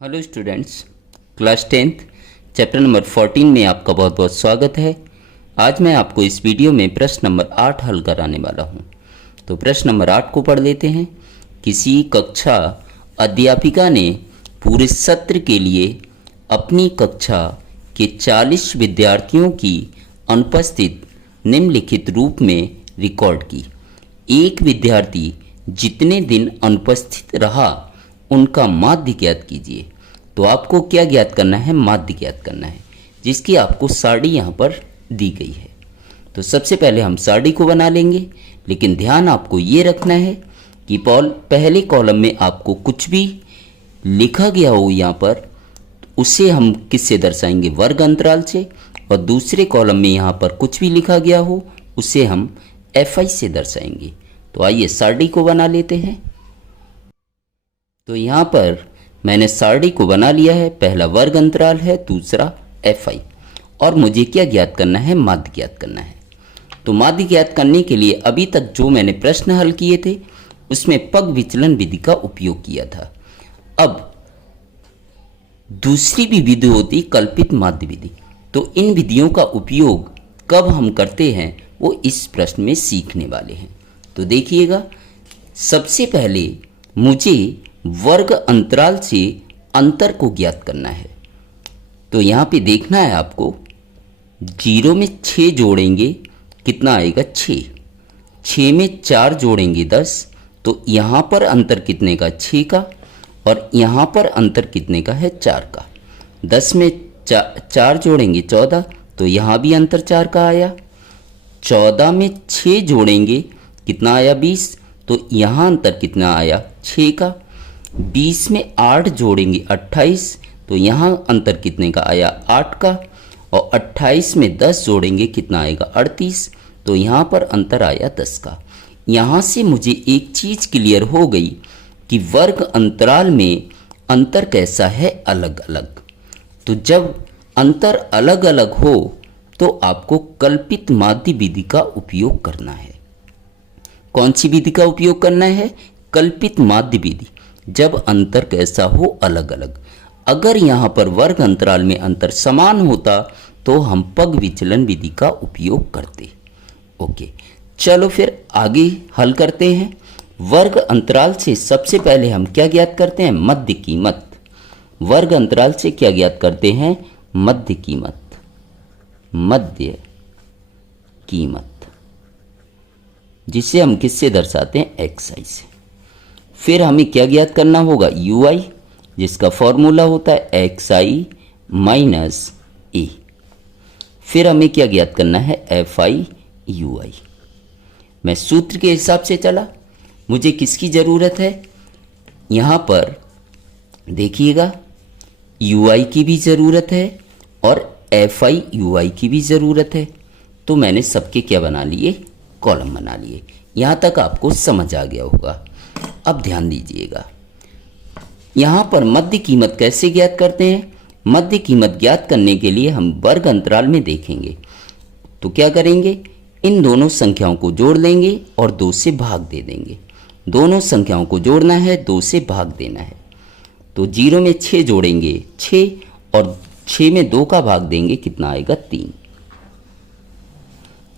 Hello students, class 10th chapter number 14 में आपका बहुत बहुत स्वागत है। आज मैं आपको इस वीडियो में प्रश्न नंबर 8 हल कराने वाला हूं। तो प्रश्न नंबर 8 को पढ़ लेते हैं। किसी कक्षा अध्यापिका ने पूरे सत्र के लिए अपनी कक्षा के 40 विद्यार्थियों की अनुपस्थित निम्नलिखित रूप में रिकॉर्ड की। एक विद्यार्थी जितने दिन अनुपस्थित रहा उनका माध्य ज्ञात कीजिए। तो आपको क्या ज्ञात करना है? माध्य ज्ञात करना है, जिसकी आपको सारणी यहाँ पर दी गई है। तो सबसे पहले हम सारणी को बना लेंगे, लेकिन ध्यान आपको ये रखना है कि पहले कॉलम में आपको कुछ भी लिखा गया हो यहाँ पर, उसे हम किससे दर्शाएंगे? वर्ग अंतराल से। और दूसरे कॉलम में यहाँ पर कुछ भी लिखा गया हो उसे हम FI से दर्शाएंगे। तो आइए सारणी को बना लेते हैं। तो यहाँ पर मैंने सारणी को बना लिया है। पहला वर्ग अंतराल है, दूसरा FI, और मुझे क्या ज्ञात करना है? माध्य ज्ञात करना है। तो माध्य ज्ञात करने के लिए अभी तक जो मैंने प्रश्न हल किए थे उसमें पग विचलन विधि का उपयोग किया था। अब दूसरी भी विधि होती कल्पित माध्य विधि। तो इन विधियों का उपयोग कब हम करते हैं वो इस प्रश्न में सीखने वाले हैं। तो देखिएगा, सबसे पहले मुझे वर्ग अंतराल से अंतर को ज्ञात करना है। तो यहाँ पे देखना है आपको, 0 में 6 जोड़ेंगे कितना आएगा? 6। 6 में 4 जोड़ेंगे 10। तो यहाँ पर अंतर कितने का? 6 का। और यहाँ पर अंतर कितने का है? 4 का। 10 में 4 जोड़ेंगे 14। तो यहाँ भी अंतर 4 का आया। 14 में 6 जोड़ेंगे कितना आया? 20। तो यहाँ अंतर कितना आया? 6 का। 20 में 8 जोड़ेंगे 28। तो यहाँ अंतर कितने का आया? 8 का। और 28 में 10 जोड़ेंगे कितना आएगा? 38। तो यहाँ पर अंतर आया 10 का। यहाँ से मुझे एक चीज़ क्लियर हो गई कि वर्ग अंतराल में अंतर कैसा है? अलग अलग। तो जब अंतर अलग अलग हो तो आपको कल्पित माध्य विधि का उपयोग करना है। कौन सी विधि का उपयोग करना है? कल्पित माध्य विधि। जब अंतर कैसा हो? अलग अलग। अगर यहाँ पर वर्ग अंतराल में अंतर समान होता तो हम पग विचलन विधि का उपयोग करते। ओके, चलो फिर आगे हल करते हैं। वर्ग अंतराल से सबसे पहले हम क्या ज्ञात करते हैं? मध्य कीमत। वर्ग अंतराल से क्या ज्ञात करते हैं? मध्य कीमत। मध्य कीमत, जिसे हम किससे दर्शाते हैं? XI से। फिर हमें क्या ज्ञात करना होगा? UI, जिसका फॉर्मूला होता है XI माइनस A। फिर हमें क्या ज्ञात करना है? FI UI। मैं सूत्र के हिसाब से चला। मुझे किसकी ज़रूरत है? यहाँ पर देखिएगा, UI की भी ज़रूरत है और FI UI की भी ज़रूरत है। तो मैंने सबके क्या बना लिए? कॉलम बना लिए। यहाँ तक आपको समझ आ गया होगा। अब ध्यान दीजिएगा, यहाँ पर मध्य कीमत कैसे ज्ञात करते हैं? मध्य कीमत ज्ञात करने के लिए हम वर्ग अंतराल में देखेंगे। तो क्या करेंगे? इन दोनों संख्याओं को जोड़ लेंगे और 2 से भाग दे देंगे। दोनों संख्याओं को जोड़ना है, 2 से भाग देना है। तो 0 में 6 जोड़ेंगे 6, और 6 में 2 का भाग देंगे कितना आएगा? 3।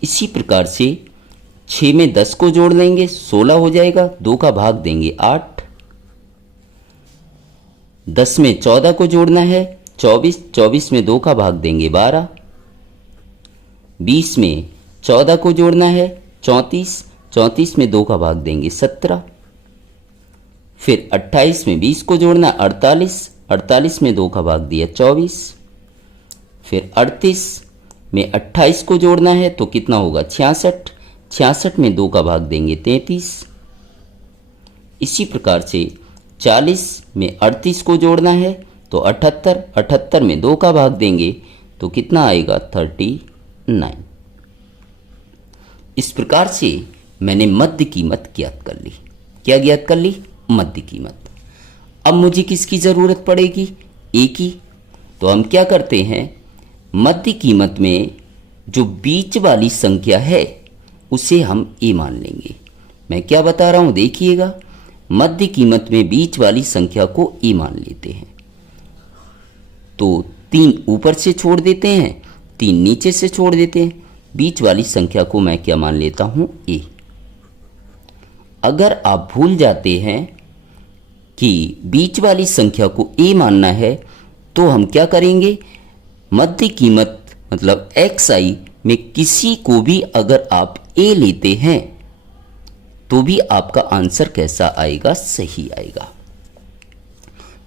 इसी प्रकार से 6 में 10 को जोड़ लेंगे 16 हो जाएगा। 2 का भाग देंगे 8। 10 में 14 को जोड़ना है 24। 24 में 2 का भाग देंगे 12। 20 में 14 को जोड़ना है 34। 34 में 2 का भाग देंगे 17। फिर 28 में 20 को जोड़ना 48। 48 में 2 का भाग दिया 24। फिर 38 में 28 को जोड़ना है तो कितना होगा? 66। 66 में 2 का भाग देंगे 33। इसी प्रकार से 40 में 38 को जोड़ना है तो 78। 78 में 2 का भाग देंगे तो कितना आएगा? 39। इस प्रकार से मैंने मध्य कीमत ज्ञात कर ली। क्या ज्ञात कर ली? मध्य कीमत। अब मुझे किसकी ज़रूरत पड़ेगी? A की। तो हम क्या करते हैं? मध्य कीमत में जो बीच वाली संख्या है उसे हम A मान लेंगे। मैं क्या बता रहा हूँ देखिएगा, मध्य कीमत में बीच वाली संख्या को A मान लेते हैं। तो 3 ऊपर से छोड़ देते हैं, 3 नीचे से छोड़ देते हैं। बीच वाली संख्या को मैं क्या मान लेता हूँ, a। अगर आप भूल जाते हैं कि बीच वाली संख्या को a मानना है तो हम क्या करेंगे, मध्य कीमत मतलब xi में किसी को भी अगर आप a लेते हैं तो भी आपका आंसर कैसा आएगा, सही आएगा।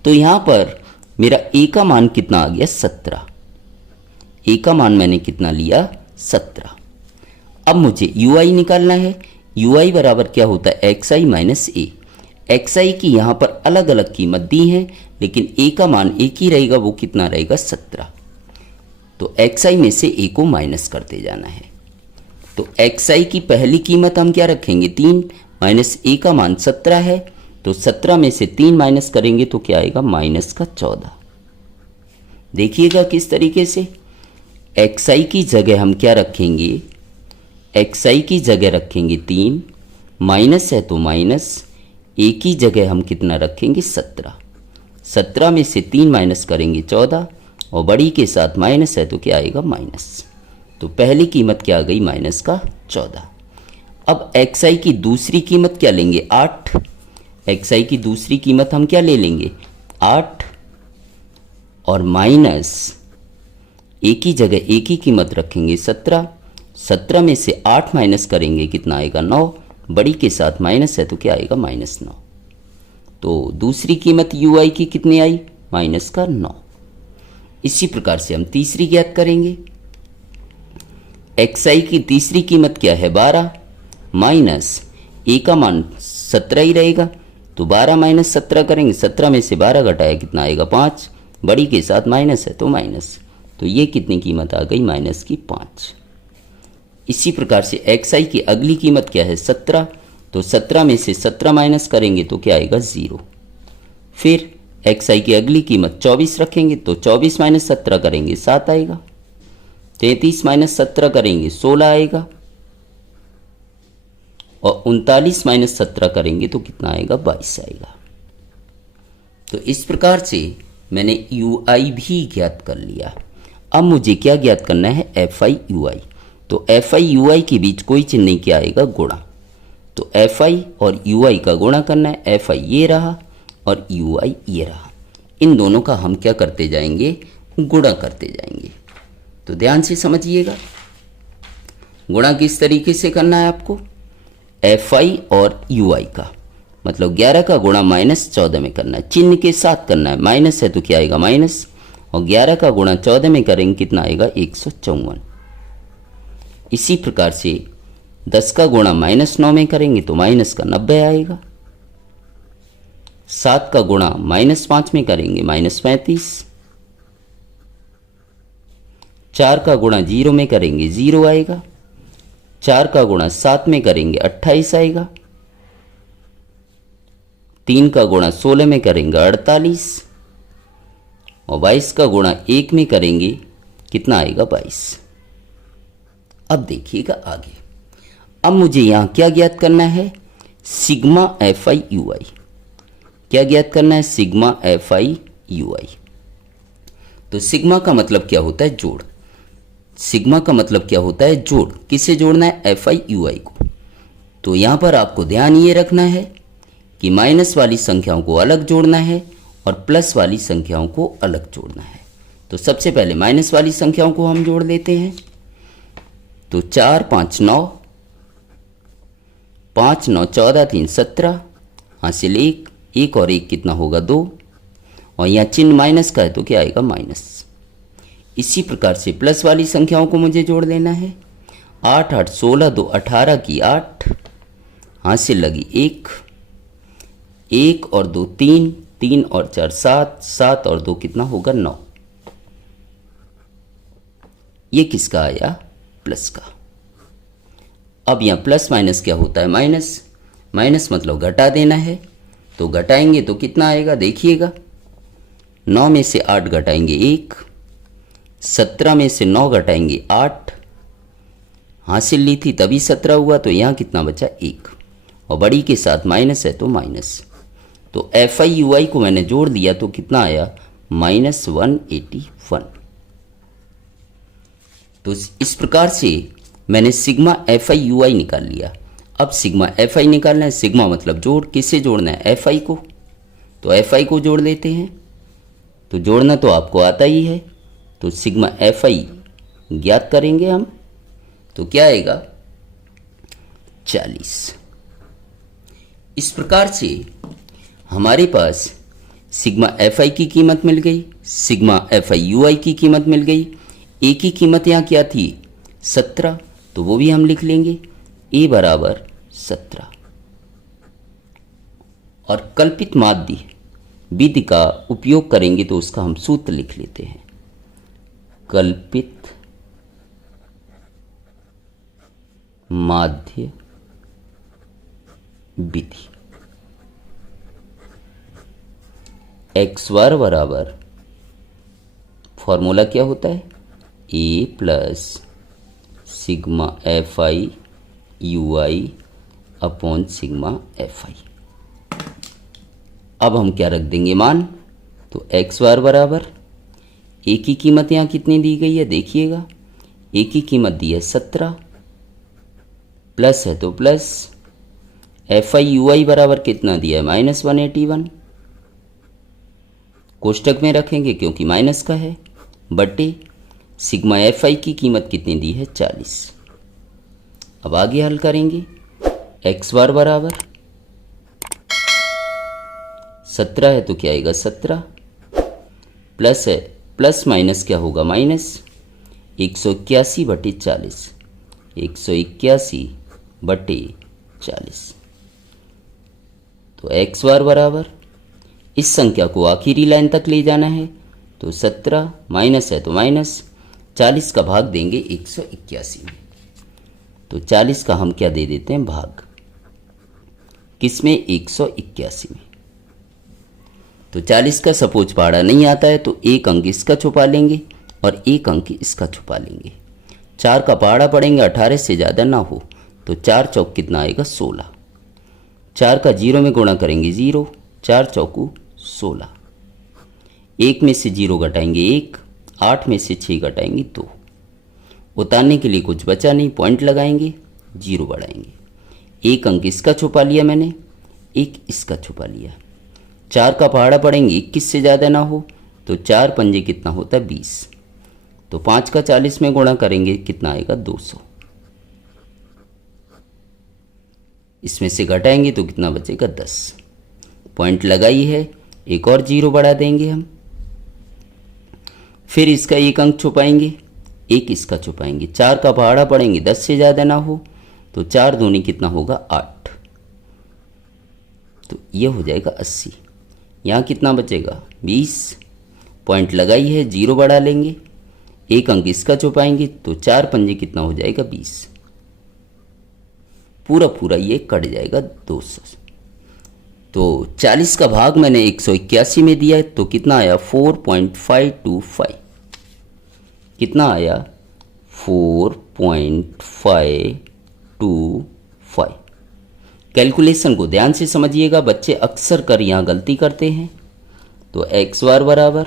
तो यहां पर मेरा a का मान कितना आ गया, 17। a का मान मैंने कितना लिया, 17। अब मुझे ui निकालना है। ui बराबर क्या होता है, xi माइनस a। xi की यहां पर अलग अलग कीमत दी है, लेकिन a का मान एक ही रहेगा, वो कितना रहेगा, 17। तो xi में से a को माइनस करते जाना है। तो xi की पहली कीमत हम क्या रखेंगे, 3 माइनस a का मान 17 है, तो 17 में से 3 माइनस करेंगे तो क्या आएगा, माइनस का 14। देखिएगा किस तरीके से xi की जगह हम क्या रखेंगे, xi की जगह रखेंगे 3, माइनस है तो माइनस, a की जगह हम कितना रखेंगे, 17। 17 में से 3 माइनस करेंगे 14, और बड़ी के साथ माइनस है तो क्या आएगा, माइनस। तो पहली कीमत क्या आ गई, माइनस का 14। अब xi की दूसरी कीमत क्या लेंगे, 8। xi की दूसरी कीमत हम क्या ले लेंगे, 8, और माइनस a की जगह a की कीमत रखेंगे 17। 17 में से 8 माइनस करेंगे कितना आएगा, 9। बड़ी के साथ माइनस है तो क्या आएगा, माइनस 9। तो दूसरी कीमत ui की कितनी आई, माइनस का 9। इसी प्रकार से हम तीसरी ज्ञात करेंगे। xi की तीसरी कीमत क्या है, 12, माइनस a का मान 17 ही रहेगा, तो 12 माइनस 17 करेंगे, 17 में से 12 घटाया कितना आएगा, 5। बड़ी के साथ माइनस है तो माइनस, तो ये कितनी कीमत आ गई, माइनस की 5। इसी प्रकार से xi की अगली कीमत क्या है, 17, तो 17 में से 17 माइनस करेंगे तो क्या आएगा, 0। फिर xi की अगली कीमत 24 रखेंगे, तो 24 माइनस 17 करेंगे 7 आएगा। 33 माइनस 17 करेंगे 16 आएगा, और 39 माइनस 17 करेंगे तो कितना आएगा, 22 आएगा। तो इस प्रकार से मैंने ui भी ज्ञात कर लिया। अब मुझे क्या ज्ञात करना है, fi ui। तो fi ui के बीच कोई चिन्ह नहीं, क्या आएगा, गुणा। तो fi और ui का गुणा करना है, fi ये रहा और ui ये रहा। इन दोनों का हम क्या करते जाएंगे, गुणा करते जाएंगे। तो ध्यान से समझिएगा, गुणा किस तरीके से करना है आपको, fi और ui का मतलब 11 का गुणा माइनस 14 में करना है, चिन्ह के साथ करना है। माइनस है तो क्या आएगा, माइनस, और 11 का गुणा 14 में करेंगे कितना आएगा, 154। इसी प्रकार से 10 का गुणा माइनस 9 में करेंगे तो माइनस का 90 आएगा। 7 का गुणा माइनस 5 में करेंगे माइनस 35। 4 का गुणा 0 में करेंगे 0 आएगा। 4 का गुणा 7 में करेंगे 28 आएगा। 3 का गुणा 16 में करेंगे 48, और 22 का गुणा 1 में करेंगे कितना आएगा, 22। अब देखिएगा आगे। अब मुझे यहां क्या ज्ञात करना है, सिग्मा fi ui। क्या ज्ञात करना है, सिग्मा fi ui। तो सिग्मा का मतलब क्या होता है, जोड़। सिग्मा का मतलब क्या होता है, जोड़। किसे जोड़ना है, fi ui को। तो यहां पर आपको ध्यान ये रखना है कि माइनस वाली संख्याओं को अलग जोड़ना है और प्लस वाली संख्याओं को अलग जोड़ना है। तो सबसे पहले माइनस वाली संख्याओं को हम जोड़ लेते हैं। तो 4 5 9, 5 9 14, 3 17, हासिल 1, 1 और 1 कितना होगा, 2, और यहाँ चिन्ह माइनस का है तो क्या आएगा, माइनस। इसी प्रकार से प्लस वाली संख्याओं को मुझे जोड़ लेना है। 8 8 16, 2 18 की 8, हासिल लगी 1, 1 और 2 3, 3 और 4 7, 7 और 2 कितना होगा, 9। ये किसका आया, प्लस का। अब यहाँ प्लस माइनस क्या होता है, माइनस। माइनस मतलब घटा देना है, तो घटाएंगे तो कितना आएगा, देखिएगा। 9 में से 8 घटाएंगे 1, 17 में से 9 घटाएंगे 8, हासिल ली थी तभी 17 हुआ, तो यहाँ कितना बचा, 1, और बड़ी के साथ माइनस है तो माइनस। तो fi ui को मैंने जोड़ दिया तो कितना आया, -181। तो इस प्रकार से मैंने सिग्मा FI UI निकाल लिया। अब सिग्मा FI निकालना है। सिग्मा मतलब जोड़, किससे जोड़ना है? FI को। तो FI को जोड़ लेते हैं। तो जोड़ना तो आपको आता ही है, तो सिग्मा FI ज्ञात करेंगे हम। तो क्या आएगा? 40। इस प्रकार से हमारे पास सिग्मा FI की कीमत मिल गई, सिग्मा FI UI की कीमत मिल गई। ए की कीमत यहाँ क्या थी? 17, तो वो भी हम लिख लेंगे, ए बराबर 17। और कल्पित माध्य विधि का उपयोग करेंगे तो उसका हम सूत्र लिख लेते हैं। कल्पित माध्य विधि एक्स बार बराबर, फॉर्मूला क्या होता है? A plus sigma FI UI upon sigma FI। अब हम क्या रख देंगे मान? तो एक्स बार बराबर, ए की कीमत यहाँ कितनी दी गई है देखिएगा, ए की कीमत दी है 17, प्लस है तो प्लस, FI UI बराबर कितना दिया है? -181। कोष्टक में रखेंगे क्योंकि माइनस का है, बटे सिग्मा FI की कीमत कितनी दी है? 40। अब आगे हल करेंगे। एक्स बार बराबर 17 है तो क्या आएगा? 17 प्लस है, प्लस माइनस क्या होगा? माइनस 181 बटे 40, 181 बटे 40। तो एक्स बार बराबर, इस संख्या को आखिरी लाइन तक ले जाना है, तो 17 माइनस है तो माइनस, 40 का भाग देंगे 181 में। तो 40 का हम क्या दे देते हैं? भाग। किस में? 181 में। तो 40 का सपोज पहाड़ा नहीं आता है तो एक अंक इसका छुपा लेंगे और एक अंक इसका छुपा लेंगे। 4 का पहाड़ा पड़ेंगे, 18 से ज़्यादा ना हो, तो 4 चौक कितना आएगा? 16। 4 का 0 में गुणा करेंगे 0, 4 चौकू 16। 1 में से 0 घटाएंगे 1, 8 में से 6 घटाएंगे 2। उतारने के लिए कुछ बचा नहीं, पॉइंट लगाएंगे, 0 बढ़ाएंगे। एक अंक इसका छुपा लिया मैंने, एक इसका छुपा लिया। 4 का पहाड़ा पड़ेंगे 21 से ज़्यादा ना हो, तो 4 पंजे कितना होता है? 20। तो 5 का 40 में गुणा करेंगे कितना आएगा? 200। इसमें से घटाएंगे तो कितना बचेगा? 10। पॉइंट लगाई है, एक और 0 बढ़ा देंगे हम। फिर इसका एक अंक छुपाएंगे, एक इसका छुपाएंगे। 4 का पहाड़ा पड़ेंगे 10 से ज़्यादा ना हो, तो 4 दूनी कितना होगा? 8। तो ये हो जाएगा 80। यहाँ कितना बचेगा? 20। पॉइंट लगाई है, 0 बढ़ा लेंगे, एक अंक इसका छुपाएंगे, तो 4 पंजे कितना हो जाएगा? 20। पूरा पूरा ये कट जाएगा 200। तो 40 का भाग मैंने 181 में दिया है, तो कितना आया? 4.525। कितना आया? 4.525। कैलकुलेशन को ध्यान से समझिएगा, बच्चे अक्सर कर यहाँ गलती करते हैं। तो एक्स बार बराबर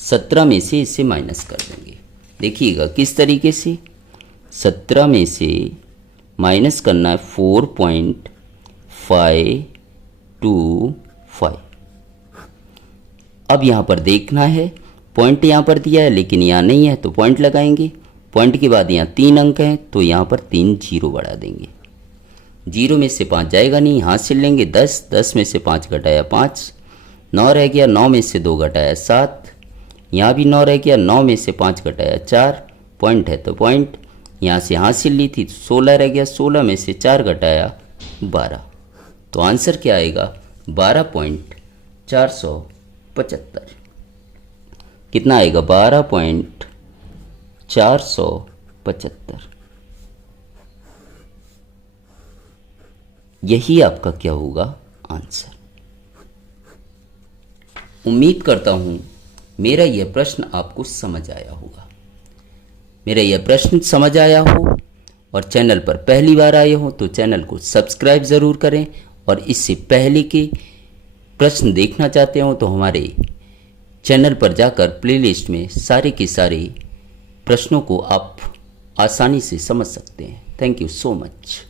17 में से इसे माइनस कर देंगे। देखिएगा किस तरीके से, 17 में से माइनस करना है 4.525। अब यहाँ पर देखना है, पॉइंट यहाँ पर दिया है लेकिन यहाँ नहीं है, तो पॉइंट लगाएंगे। पॉइंट के बाद यहाँ 3 अंक हैं, तो यहाँ पर 3 0 बढ़ा देंगे। 0 में से 5 जाएगा नहीं, हाथ से लेंगे 10, 10 में से 5 घटाया 5, 9 रह गया, 9 में से 2 घटाया 7, यहाँ भी 9 रह गया, 9 में से 5 घटाया 4, पॉइंट है तो पॉइंट, यहाँ से हासिल ली थी 16 रह गया, 16 में से 4 घटाया 12। तो आंसर क्या आएगा? 12.475। कितना आएगा? 12.475। यही आपका क्या होगा? आंसर। उम्मीद करता हूं मेरा यह प्रश्न आपको समझ आया होगा। मेरा यह प्रश्न समझ आया हो और चैनल पर पहली बार आए हो तो चैनल को सब्सक्राइब ज़रूर करें, और इससे पहले के प्रश्न देखना चाहते हो तो हमारे चैनल पर जाकर प्लेलिस्ट में सारे के सारे प्रश्नों को आप आसानी से समझ सकते हैं। Thank you so much.